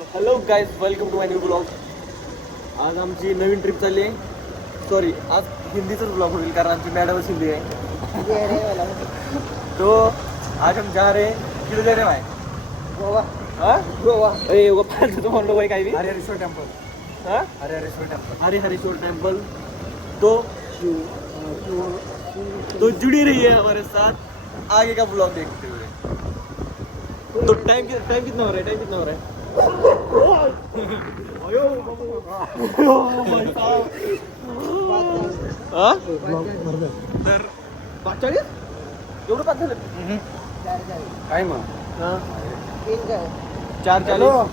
Hello guys, welcome to my new blog. आज आमची नवीन trip चालली आहे. सॉरी, आज हिंदीचाच ब्लॉग होईल कारण आमची मॅडमच हिंदी आहे. तो आज हम जा रहे किधर जा रहे भाई? गोवा. हाँ गोवा. ए वो पास तो हम लोग भाई कहीं भी हरिहरेश्वर टेम्पल. हाँ हरिहरेश्वर टेम्पल. हरिहरेश्वर टेम्पल. तो जुड़ी रही है हमारे साथ, आगे का ब्लॉग देखते हुए. तो टाइम कितना हो रहा है? टाइम कितना हो रहा है? हाँ? तर 45? एवढं पाच झालं? काय मग? हां. 4:40.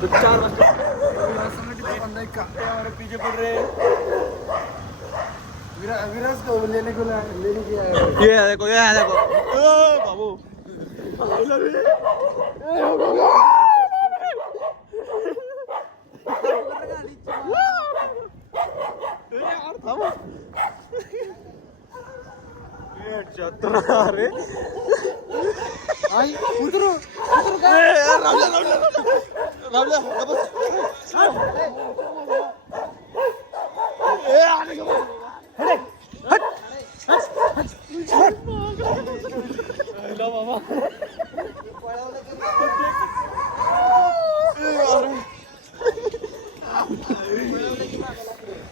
तो 4 वाजता हमारे पीछे पड़ रहे हैं. विराज को लेने की ये देखो बाबू. अरे उतरू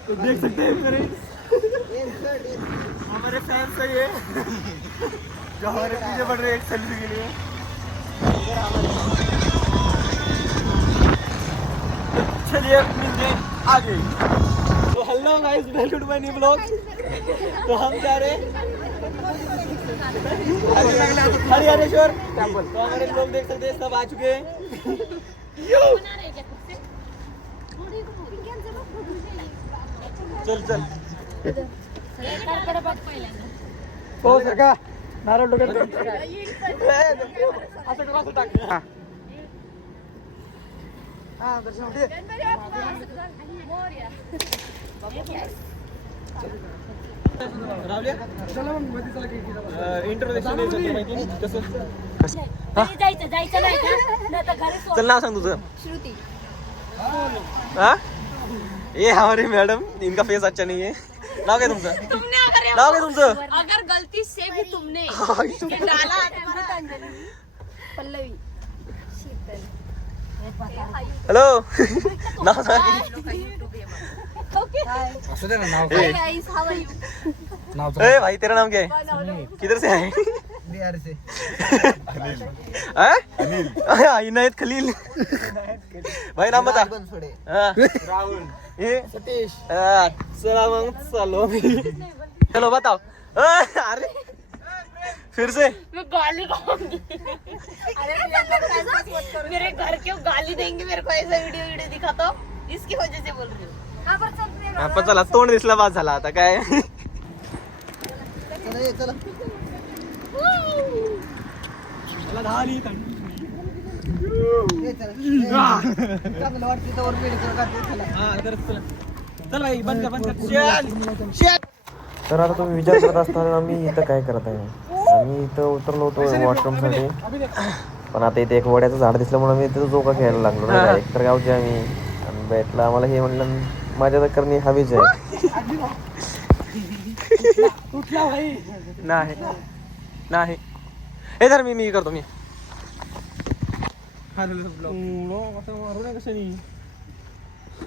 तो देख सकते हैं मेरे हमारे फैंस है ये जो हमारे पीछे बढ़ रहे हैं एक सेल्फी के लिए. तो चलिए मिलते हैं आगे. तो hello guys, welcome to my new blog. तो हम जा रहे हैं हरिहरेश्वर टेम्पल. तो हमारे लोग देख सकते हैं सब आ चुके हैं. चल चल हो सर का नारळ डोक्यात असं टाक. हा दर्शन होते. रावल्या चला मग मध्ये चला की इंट्रोडक्शन कसं जायचं नाही का? नाही तर घरी सोड. चल नाव सांग तुझं. श्रुती. हाँ? ये हमारी मैडम, इनका फेस अच्छा नहीं है. नाव काय तुमचं? तुमने अगर नाव काय तुमचं? अगर गलती से भी तुमने ये डाला पल्लवी शीतल. हॅलो. नाव सांग. ओके. असू दे ना नाव. Hi guys, how are you? नाव ए भाई, तेरा नाम क्या है? किधर से है? बिहार से. इनायत खलील. भाई नाम बता. बनसोडे. हाँ. ये सतीश. चला मग चलो. चलो बताओ. अरे फिर से मैं गाली खाऊंगी. अरे मेरे घर के गाली देंगे मेरे को ऐसा वीडियो दिखाता हूँ. इसकी वजह से बोल रही हूँ. आपण चला, तोंड दिसला बाद झाला आता काय. चला ये चला. ये चला. चांगलं वाटतं तर वर पेढी करून टाकते. चला. चल भाई, बंद कर. तर आता तुम्ही विचार करत असताना मी इथं काय करत आहे. आम्ही इथं उतरलो होतो वॉशरूमसाठी, पण आता इथे एक वड्याचं झाड दिसल्यामुळे मी तिथं जोका खेळायला लागलो ना. एक तर गावचे आम्ही आणि भेटला आम्हाला हे म्हणलं माझ्या तर करणे हवीच आहे. नाही नाही हे धर, मी करतो. मी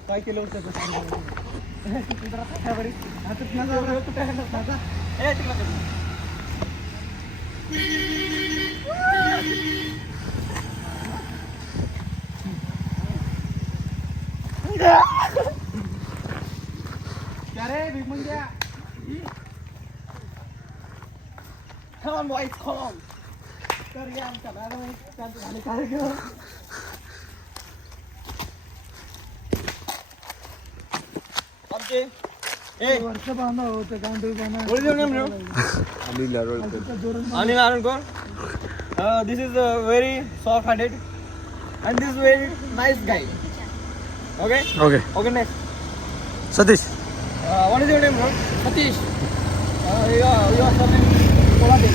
काय केलं होतं? Come on boys, come on. तर या आमच्या मॅडम त्यांचं झाले कार्यक्रम. आमचे वर्ष बांधा होतं गांडूळ बांधा. Anil Arunkar. This is very soft-hearted and this is very nice guy. Okay? Okay, next. Satish. What is your name, bro? Satish. You are from Kolate.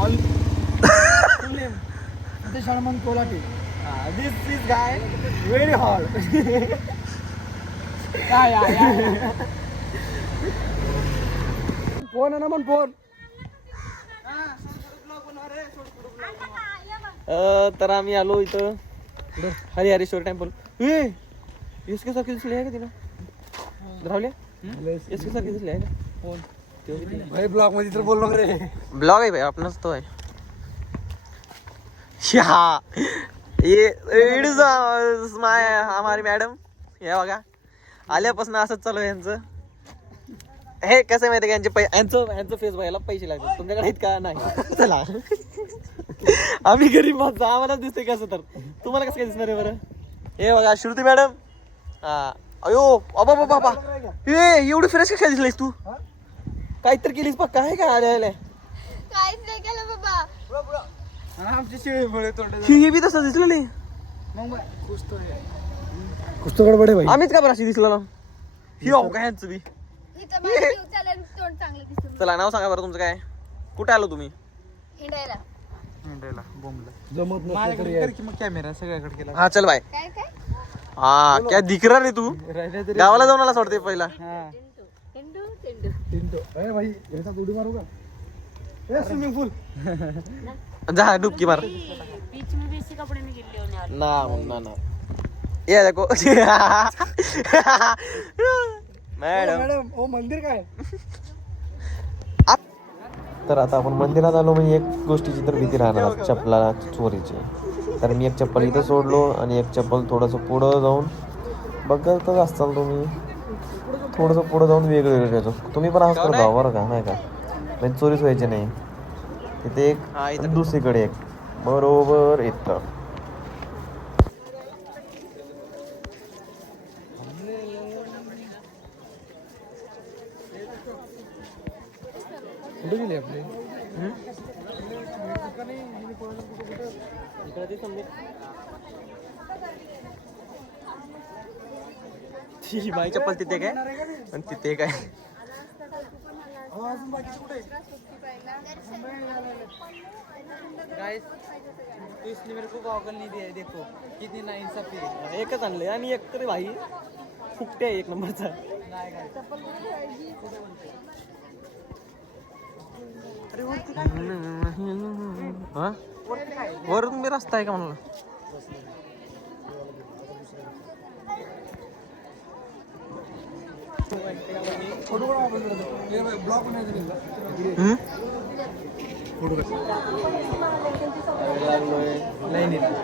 All full name. Satish Hanuman Kolhate. This is guy very hard. Phone आहे ना मग phone. तर आम्ही आलो इथं Harihareshwar temple. इसके सारखे दिसले आहे का तिला राहुल्या? इसके सारखे दिसले आहे का? फोन. भाई ब्लॉग मध्ये तर बोललो रे. ब्लॉग आहे भाई आपणच तो आहे. ये माय हमारी मॅडम हे बघा आल्यापासून असंच चालू आहे यांचं. हे कसं माहिती का यांचं फेस व्हायला पैसे लागतात तुमच्याकडे आहेत का नाही. चला आम्ही गरीब माणसं आम्हालाच दिसतंय कसं तर तुम्हाला कसं काय दिसणार आहे बरं. हे बघा श्रुती मॅडम. हा अयो बाबा बाबा बाबा हे एवढी फ्रेश काय दिसलीस तू. काहीतरी केलीस बघ काय काय आल्या काहीच नाही केलं बाबा. आमची शिळीमुळे तोंड. हे बी तसं दिसलं नाही. कुछ तो गडबड आहे भाई. आम्हीच का बरं अशी दिसलं ना. ही हो काय यांचं बी. इथं माझं जीव चालेल, तोंड चांगलं दिसतं. चला नाव सांगा बरं तुमचं काय. कुठे आलो तुम्ही. हिंडायला. जमत नसलं तरी कर की मग कॅमेरा सगळ्याकडे केला. हा चल बाय. काय काय हा क्या दिख रहा रे तू. गावाला जाऊन आला सोडते पहिला. टिंडू टिंडू टिंटो. अरे भाई याच्यात उडी मारू का. ए स्विमिंग पूल. जा डुबकी मार. बीच में भी इसी कपड़े में गिल्ले होने वाले. ना ना ये देखो मॅडम. मॅडम ओ मंदिर काय. तर आता आपण मंदिरात आलो म्हणजे एक गोष्टीची तर भीती राहणार चप्पला चोरीची. तर मी एक चप्पल इथं सोडलो आणि एक चप्पल थोडंसं पुढं जाऊन बघतच असाल तुम्ही. थोडंसं पुढं जाऊन वेगवेगळं घ्यायचो. तुम्ही पण असं करता बरं का नाही का म्हणजे चोरीच व्हायची नाही. तिथे एक आणि दुसरीकडे एक बरोबर इथं. कुठे गेले आपले. माझी चप्पल तिथे काय आणि तिथे काय. गाइस तो इसने मेरे को गॉगल नहीं दिया है. देखो कितनी नाइंसाफी है. एकच आणलंय आणि एक तरी भाई फुकटे आहे एक नंबरचा. हा वर तुम्ही रस्ता आहे का म्हणलं. ब्लॉग बनायचं.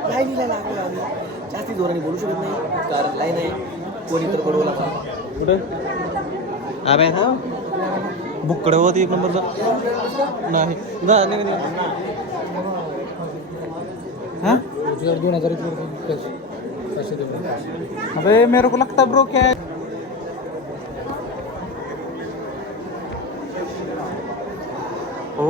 लाईनीला लागलो. जास्ती जोराने बोलू शकत नाही कारण लाईन आहे. कोणी तर बडवला कुठं अबे हा बुक्कडे होती एक नंबरचा नाही. हाँ 2000 पैसे दे. अबे मेरे को लगता ब्रो क्या है. हो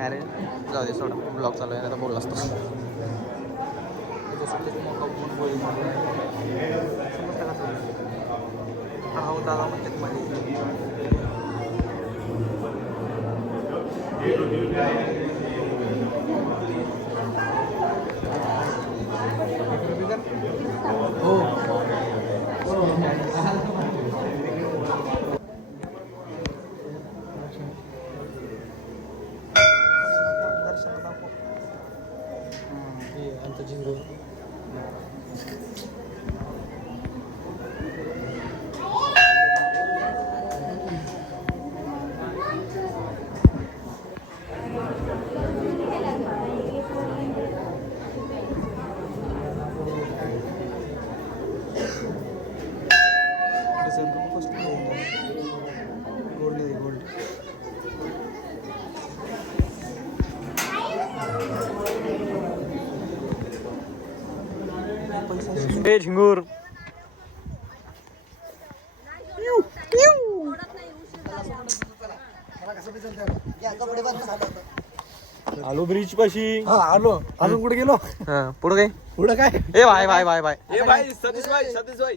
अरे जाऊ दे सोडा ब्लॉग चालू आहे आता बोलला असतो. दादा झिंगूर. कसं बी चालतं. आलो ब्रिज पाशी. हा आलो. अजून कुठे गेलो? हा पुढं काय पुढे काय? ए बाय बाय बाय बाय ए भाई सतीश भाई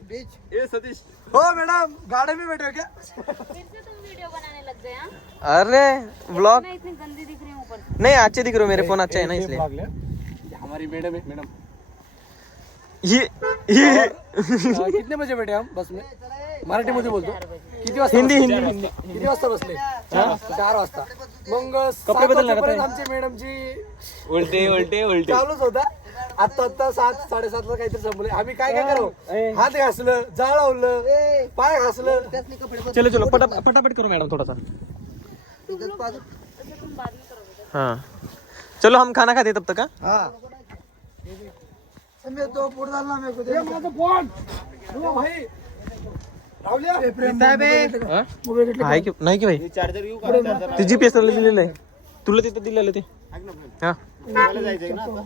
बीच. ए सतीश. हो मैडम गाड़ी में बैठे हो क्या? फिर से तुम वीडियो बनाने लग गए हाँ? अरे ब्लॉग मैं इतनी गंदी दिख रही हूँ ऊपर से। नहीं अच्छे दिख रहे हो मेरे फोन अच्छा है ना इसलिए हमारी मैडम है मैडम. ये कितने बजे बैठे हम बस में? मराठीमध्ये बोलतो. किती वाजता? हिंदी बसले? हिंदी किती वाजता बसले? 4 वाजता. मग कपडे बदलणार 7 वाजेपर्यंत आता. आमची मॅडमची उलटे चालूच होता. आता 7 साडेसात ला काहीतरी संपले. आम्ही काय करू? ए. हात घासलं, जाळ लावलं, पाय घासलं. चलो चलो फटाफट करो मैडम थोड़ा सा अच्छा, तुम बाद में करोगे। हाँ चलो हम खाना खाते तब तक का हाँ. तो पुढे झाला मेरे को. ये माझा फोन. हो भाई. राहुल्या. आहे की नाही की भाई चार्जर घेऊ का? ते जीपीएस दिलेलं आहे तुला तिथं दिलेलं ते हा मला जायचंय ना आता.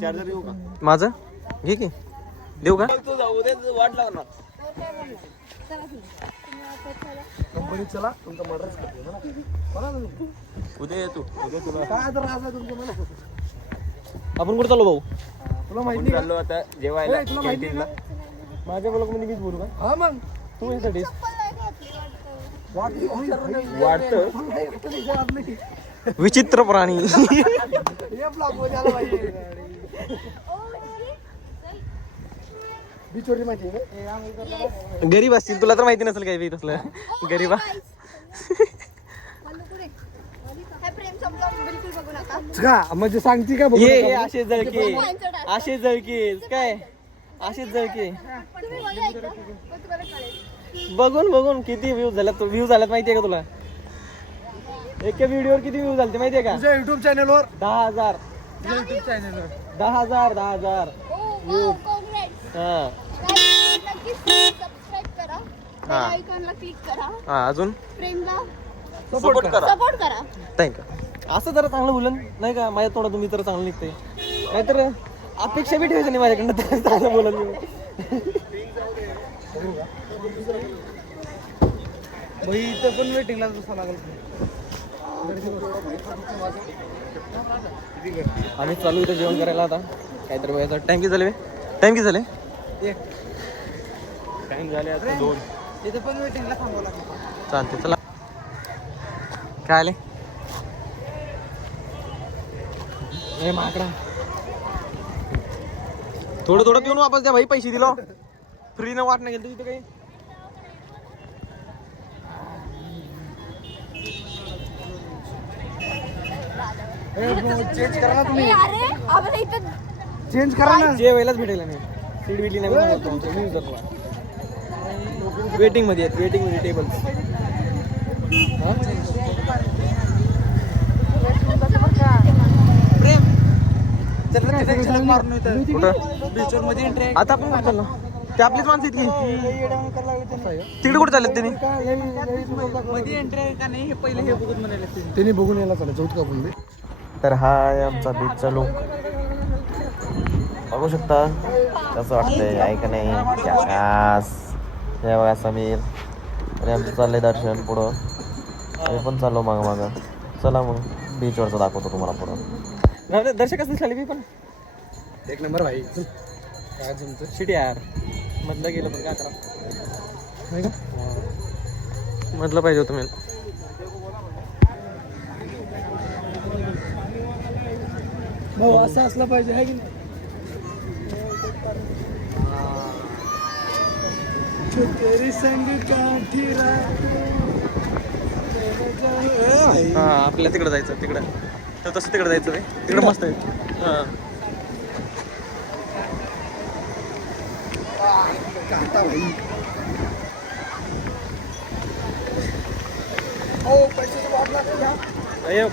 चार्जर घेऊ का? माझं घे की देऊ का तू जाऊ दे वाट लावणार. कंपनीत चला. तुमचा मर्डरच करतो ना. बघा ना. उद्या येतो. उद्या तुला काय तर राज आहे तुमचं मला. आपण कुठं चाललो भाऊ तुला माहिती नाही चाललो आता जेवायला तुला माहिती कॅन्टीनला. माझ्या ब्लॉग मध्ये मीच बोलू का का? हा मग. तू यासाठी वाटतं. विचित्र प्राणी हे ब्लॉग मध्ये आला पाहिजे. बिचोरी माहिती आहे गरीब असतील तुला तर माहिती नसेल काही तसलं गरीबा का? म्हणजे सांगती का? ये असे जळके असे जळके काय असेच जळके बघून किती व्ह्यूज झाल्यात माहितीये का तुला एका व्हिडिओवर किती व्ह्यूज झाले माहितीये का तुझ्या युट्यूब चॅनलवर 10,000 युट्यूब चॅनलवर 10,000 हा सबस्क्राईब करा हा. आयकॉनला क्लिक करा हा अजून फ्रेंडला सपोर्ट करा सपोर्ट करा थँक्यू असं जरा चांगलं बोलन नाही का माझ्या तोंडातून मी तर चांगलं निघतंय नाहीतर अपेक्षा बी ठेवायचं नाही माझ्याकडनं तर चांगलं बोलन मी भाई इथं पण वेटिंगला बसावं लागेल. आम्ही चालू इथं जेवण करायला आता काहीतरी बघायचं टाइम किती झाले टाइम झाले आता 2. इथं पण वेटिंगला थांबावं लागेल. चालते चला काय आले ए माकडा थोडं पिऊन वापस द्या भाई पैसे दिलो फ्री न वाट नाही गेलं तिथं काही चेंज करा ना तुम्ही. अरे आम्हाला इथं चेंज करा ना. जेवायलाच भेटेल नाही सीट भेटली नाही वेटिंग मध्ये टेबल बीचवर मध्ये एंट्री आता आपण कुठं चाललो ते आपलीच माणसं इतकी तिकडे कुठे चाललेत त्यांनी मध्ये एंट्री आहे का नाही हे पहिले हे बघून म्हणाले त्यांनी बघून यायला चालत जाऊत का आपण. तर हा आहे आमचा बीचचा लुक बघू शकता कसं वाटतंय आहे का नाही आकाश हे बघा समीर आणि आमचं चाललंय दर्शन पुढं आम्ही पण चाललो मागं चला मग बीचवरचं दाखवतो तुम्हाला पुढं दर्शकच दिसले मी पण एक नंबर भाई. काय तुमचं शिट यार मधलं गेलं पण काय करा नाही का? मधलं पाहिजे होतं मी भाऊ असं असलं पाहिजे आहे की नाही. तेरी संग काठी हा आपल्या तिकडं जायचं तिकडं तर तसं तिकडं जायचं रे तिकडं मस्त आहे हां काटा भाई. हो पैशाचं वाट लागतं. अयो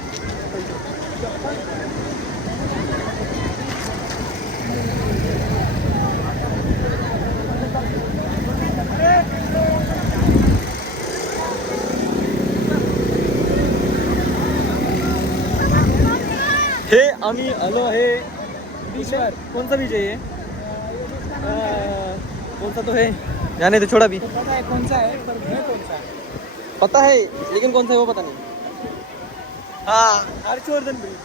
हे आम्ही आलो आहे बीचवर कोणता बीच आहे कौन सा तो है जाने तो छोड़ा भी पता है कौन सा है पर है कौन सा है. पता है लेकिन कौन सा है वो पता नहीं हर्षवर्धन ब्रिज.